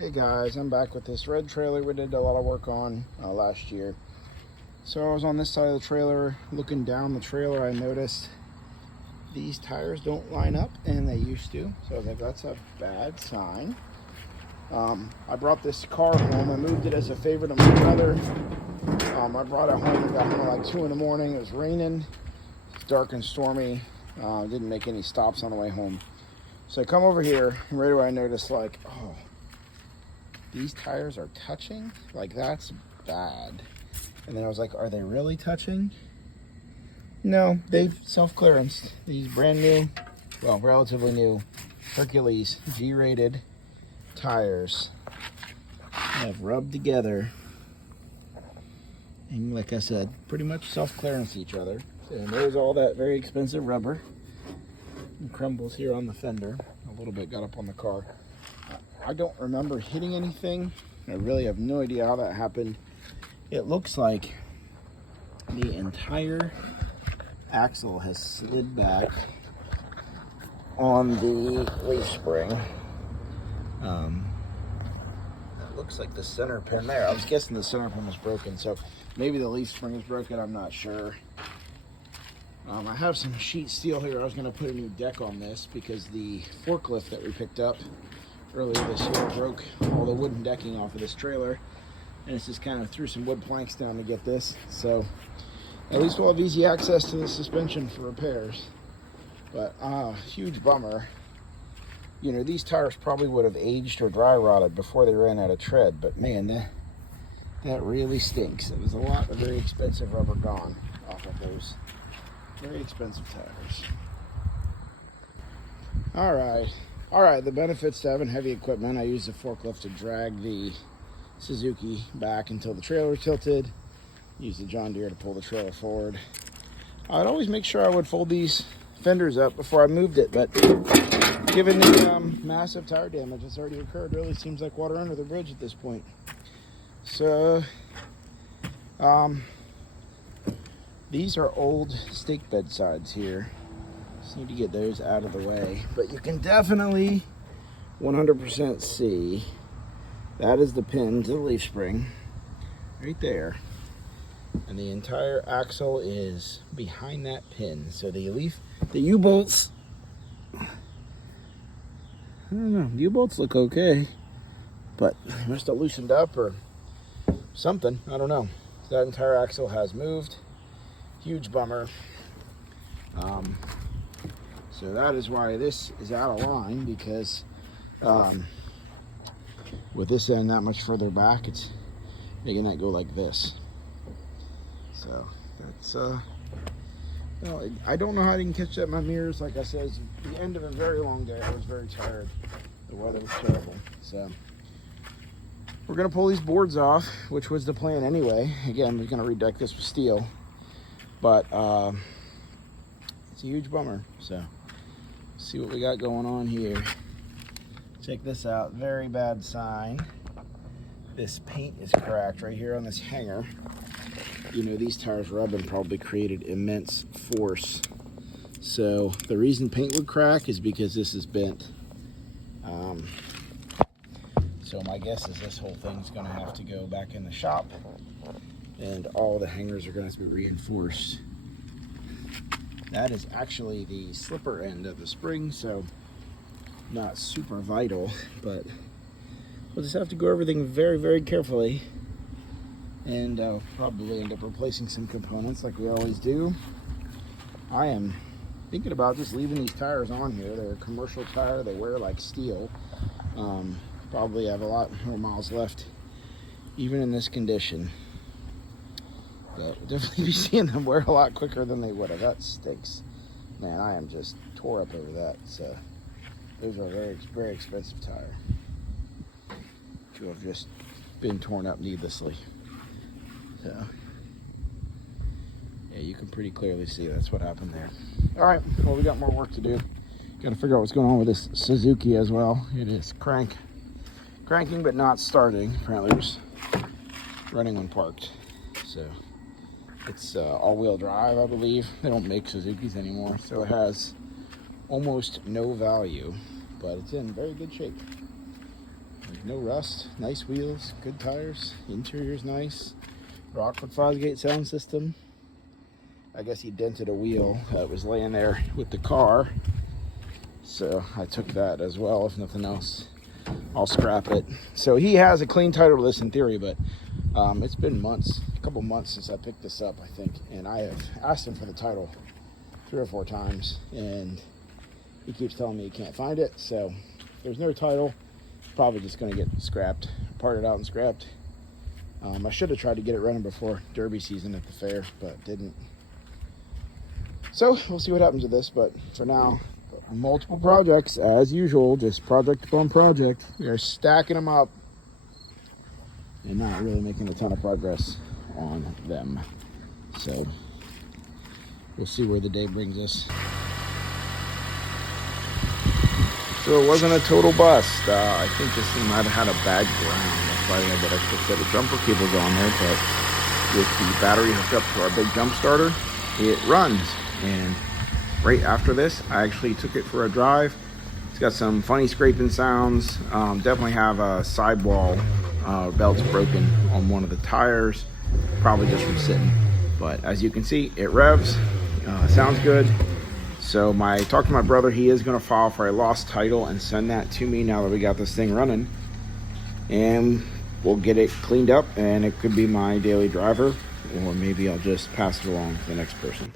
Hey guys, I'm back with this red trailer we did a lot of work on last year. So I was on this side of the trailer looking down the trailer. I noticed these tires don't line up, and they used to, so I was like, that's a bad sign. I brought this car home. I moved it as a favor to my brother. I brought it home and got home at like 2 in the morning. It was raining, it's dark and stormy. Didn't make any stops on the way home. So I come over here, and right away I noticed, like, oh, these tires are touching? Like, that's bad. And then I was like, are they really touching? No, they've self-clearanced. These brand new, well, relatively new Hercules G-rated tires have rubbed together. And like I said, pretty much self-clearance each other. And there's all that very expensive rubber. And crumbles here on the fender. A little bit got up on the car. I don't remember hitting anything. I really have no idea how that happened. It looks like the entire axle has slid back on the leaf spring. It looks like the center pin there. I was guessing the center pin was broken, so maybe the leaf spring is broken. I'm not sure. I have some sheet steel here. I was going to put a new deck on this because the forklift that we picked up earlier this year broke all the wooden decking off of this trailer, and it's just kind of threw some wood planks down to get this. So at least we'll have easy access to the suspension for repairs. But huge bummer. You know, these tires probably would have aged or dry rotted before they ran out of tread, but man, that really stinks. It was a lot of very expensive rubber gone off of those very expensive tires. All right, the benefits to having heavy equipment. I used the forklift to drag the Suzuki back until the trailer was tilted. Used the John Deere to pull the trailer forward. I'd always make sure I would fold these fenders up before I moved it, but given the massive tire damage that's already occurred, really seems like water under the bridge at this point. So, these are old stake bed sides here. Just need to get those out of the way. But you can definitely 100% see that is the pin to the leaf spring right there. And the entire axle is behind that pin. So the U-bolts, I don't know, the U-bolts look okay, but they must have loosened up or something. I don't know. That entire axle has moved. Huge bummer. So that is why this is out of line, because with this end that much further back, it's making that go like this. So that's well, I don't know how I didn't catch that in my mirrors. Like I said, it's the end of a very long day. I was very tired. The weather was terrible. So we're gonna pull these boards off, which was the plan anyway. Again, we're gonna redeck this with steel, but it's a huge bummer. So see what we got going on here. Check this out. Very bad sign. This paint is cracked right here on this hanger. You know, these tires rubbing probably created immense force. So the reason paint would crack is because this is bent. So my guess is this whole thing's gonna have to go back in the shop, and all the hangers are gonna have to be reinforced. That is actually the slipper end of the spring, so not super vital, but we'll just have to go over everything very, very carefully, and probably end up replacing some components like we always do. I am thinking about just leaving these tires on here. They're a commercial tire. They wear like steel. Probably have a lot more miles left, even in this condition. But we'll definitely be seeing them wear a lot quicker than they would have. That stinks. Man, I am just tore up over that. So those are a very, very expensive tire to have just been torn up needlessly. So yeah, you can pretty clearly see that's what happened there. All right, well, we got more work to do. Got to figure out what's going on with this Suzuki as well. It is cranking but not starting. Apparently it was running when parked. So it's all-wheel drive, I believe. They don't make Suzukis anymore, so it has almost no value, but it's in very good shape. There's no rust, nice wheels, good tires, interior's nice. Rockford Fosgate sound system. I guess he dented a wheel that was laying there with the car, so I took that as well. If nothing else, I'll scrap it. So he has a clean title to this in theory, but it's been months, a couple months since I picked this up, I think, and I have asked him for the title 3 or 4 times, and he keeps telling me he can't find it. So there's no title. Probably just going to get scrapped, parted out and scrapped. I should have tried to get it running before Derby season at the fair, but didn't. So we'll see what happens with this, but for now, multiple projects as usual, just project upon project. We are stacking them up and not really making a ton of progress on them. So we'll see where the day brings us. So it wasn't a total bust. I think this thing might have had a bad ground. That's why I had that extra set of jumper cables on there, but with the battery hooked up to our big jump starter, it runs. And right after this, I actually took it for a drive. It's got some funny scraping sounds. Definitely have a sidewall belts broken on one of the tires, probably just from sitting. But as you can see, it revs, sounds good. So talked to my brother. He is going to file for a lost title and send that to me now that we got this thing running, and we'll get it cleaned up, and it could be my daily driver, or maybe I'll just pass it along to the next person.